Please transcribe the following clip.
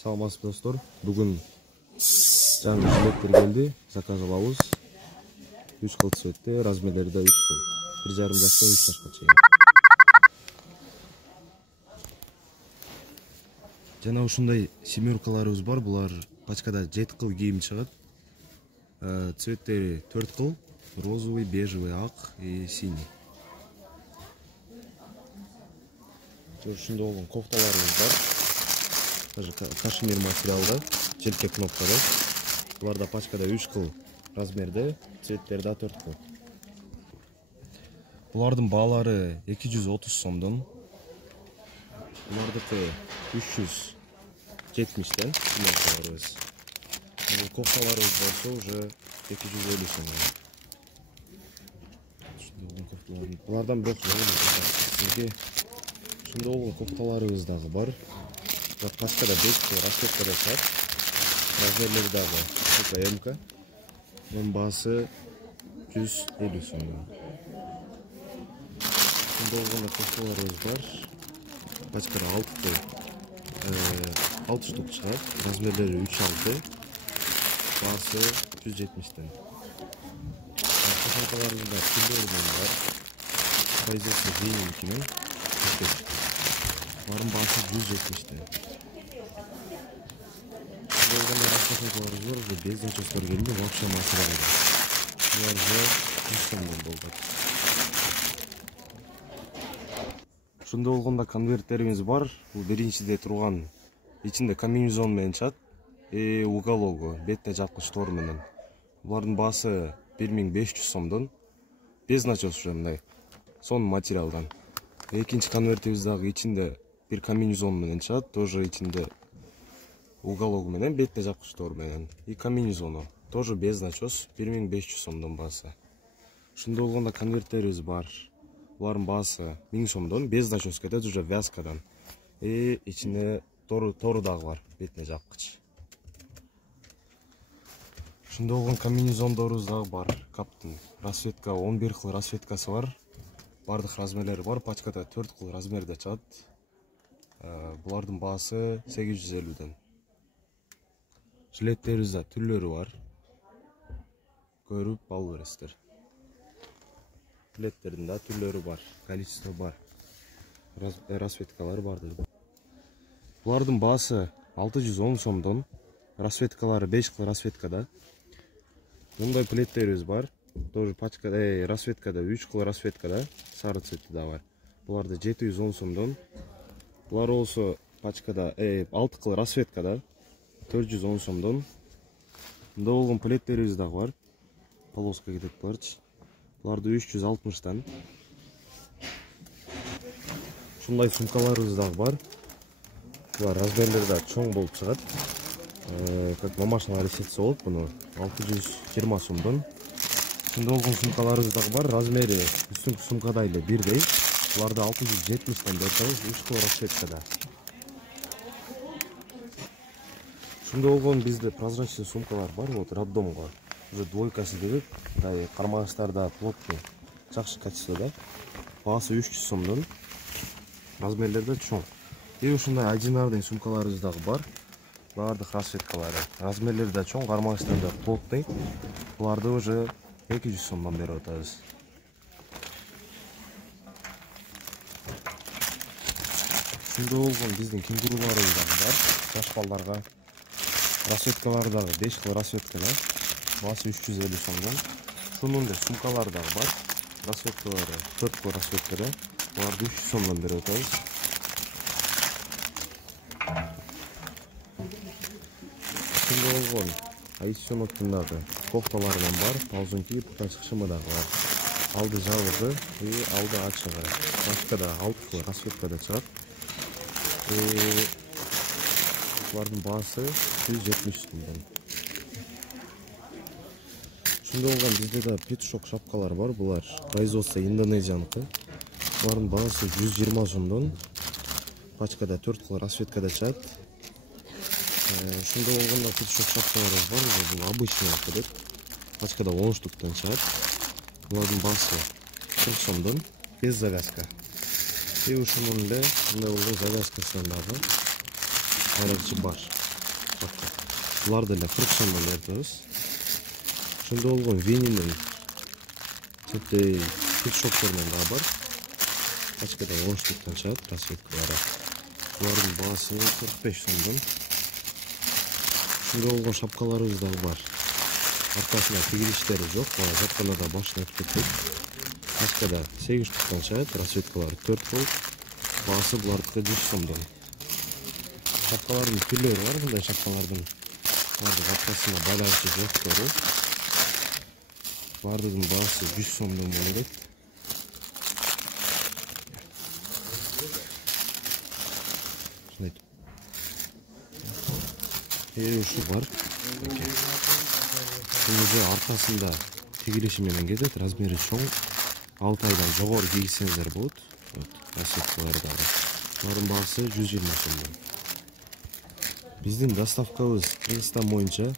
Саламатсызбы достор. Бүгүн жаңы жилеттер келди. Заказ алабыз. 3 кыл цветте, размерлери да 3 кыл. 1,5 жаштан 3 жашка чейин. Жана ушундай семеркаларыбыз бар. Булар пачкада 7 кыл кийим чыгат. Цветтери 4 кыл: розовый, бежевый, ак и синий. Ушундай болгон кофталарыбыз бар. Даже кашемир материалда, желке кнопкада. Буларда пачкада 3 кыл размерде, цветтери да 4 кыл. Булардын баалары 230 сомдон. Булардыкы 370тен. Бул кофталарыбыз болсо уже 250 сомдон. Булардан бирок жогу. Ушундай болгон кофталарыбыз дагы бар. Пачкада 5 кыл расчеткада чыгат. Размерлери дагы МК. Мунун баасы 150 сом. Ушундай болгон кофталарыбыз бар. Пачкада 6 штук чыгат. Размерлери 3-6. Баасы 170тен. Кофталарыбызда түрлөрү бар. Производство жеңилдикинен. Барым баасы 170тен. Уже без начесов келди, вообще материалда. Булар же 100 сомдон болот. Ушундай болгондо конверттерибиз бар. Бул биринчиде турган ичинде комбинезон менен чат. Угологу, бетте жапкыч тор менен. Булардын баасы 1500 сомдон. Без начес уже мындай. Сон материалдан. Экинчи конвертибиз дагы ичинде бир комбинезон менен чат, тоже ичинде уголок менен, бетте жапкыч тор менен. И комбинезону тоже без начес, 1500 сомдон баасы. Ушундай болгондо конверттерибиз бар. Булардын баасы 1000 сомдон, без начес кетет уже вязкадан. Ичинде тору дагы бар, бетте жапкыч. Ушундай болгон комбинезондорубуз дагы бар. Каптын расцветка 11 кыл расцветкасы бар. Бардык размерлери бар. Пачкада 4 кыл размерде чыгат. Булардын баасы 850ден. Жилеттерибизде түрлөрү бар. Көрүп алып бересиздер. Жилеттердин да түрлөрү бар, количество бар. Расцветкалары бардыр. Булардын баасы 610 сомдон. Расцветкалары 5 кыл расцветкада. Мындай плеттерибиз бар. Тоже пачкада, расцветкада 3 кыл расцветкада, сары цветти да бар. Буларды 710 сомдон. Булар болсо пачкада 6 кыл расцветкада 410 сомдон. Мындай болгон плеттерибиз дагы бар. Полоска кетет буларчы. Буларды 360тан. Ушундай сумкаларыбыз дагы бар. Булар размерлери да чоң болуп чыгат. Как мамашнага решетсе болот буну 620 сомдон. Ушундай болгон сумкаларыбыз дагы бар. Размери үстүнкү сумкада эле бирдей. Буларды 670тен деп атабыз, 3 кыл расцветкада. Ушундай болгон бизде прозрачный сумкалар бар, вот роддомго. Уже двойкасы деп, мындай кармагычтарда плотный, жакшы качествода. Баасы 300 сомдон. Размерлери да чоң. Ушундай одинарный сумкаларыбыз дагы бар. Бардык расцветкалары. Размерлери да чоң, кармагычтарда плотный. Буларды уже 200 сомдон берип атабыз. Ушундай болгон биздин кенгуруларыбыз дагы бар. Жаш балдарга. Расцветкалары дагы 5 кыл расцветкада. Баасы 350 сомдон. Ушунун эле сумкалары дагы бар. Расцветкалары 4 кыл расцветкада. Буларды 300 сомдон берип атабыз. Ушундай болгон айсионоттун дагы кофталарынан бар. Ползунки, путачык шымы дагы бар. Алды жабыгы и алды ачыгы. Пачкада 6 кыл расцветкада чыгат. Булардын баасы 170 сомдон. Ушундай болгон бизде да петушок шапкалар бар. Булар производство Индонезияныкы. Булардын баасы 120 сомдон. Пачкада 4 кыл расцветкада чыгат. Ушундай болгондо петушок шапкаларыбыз бар. Бул обычный деп. Пачкада 10 штуктан чыгат. Булардын баасы 40 сомдон, без завязка. И ушунун эле мындай болгон завязкасынан дагы айрыкчы бар. Буларды эле 40 сомдон айтабыз. Ошондо болгон Вининин тик шокторунан да бар. Пачкада 10 штуктан чыгат расцветкалары. Булардын баасы 45 сомдон. Ошондо болгон шапкаларыбыз да бар. Аркасында тигилиштери жок, жатканда башына өтүп. Пачкада 8 штуктан чыгат, расцветкалары 4 болуп. Баасы булардыкы 100 сомдон. Шапкалардын түрлөрү бар, мындай шапкалардын. Булардын аркасында байланышы жоктору. Бардыгын баасы 100 сомдон болот. Ушу бар. Бул аркасында тигилиши менен кетет, размери чоң. 6 айдан жогору кийсеңиздер болот. Расцветкалары да бар. Булардын баасы 120 сомдон. Биздин доставкабыз Кыргызстан боюнча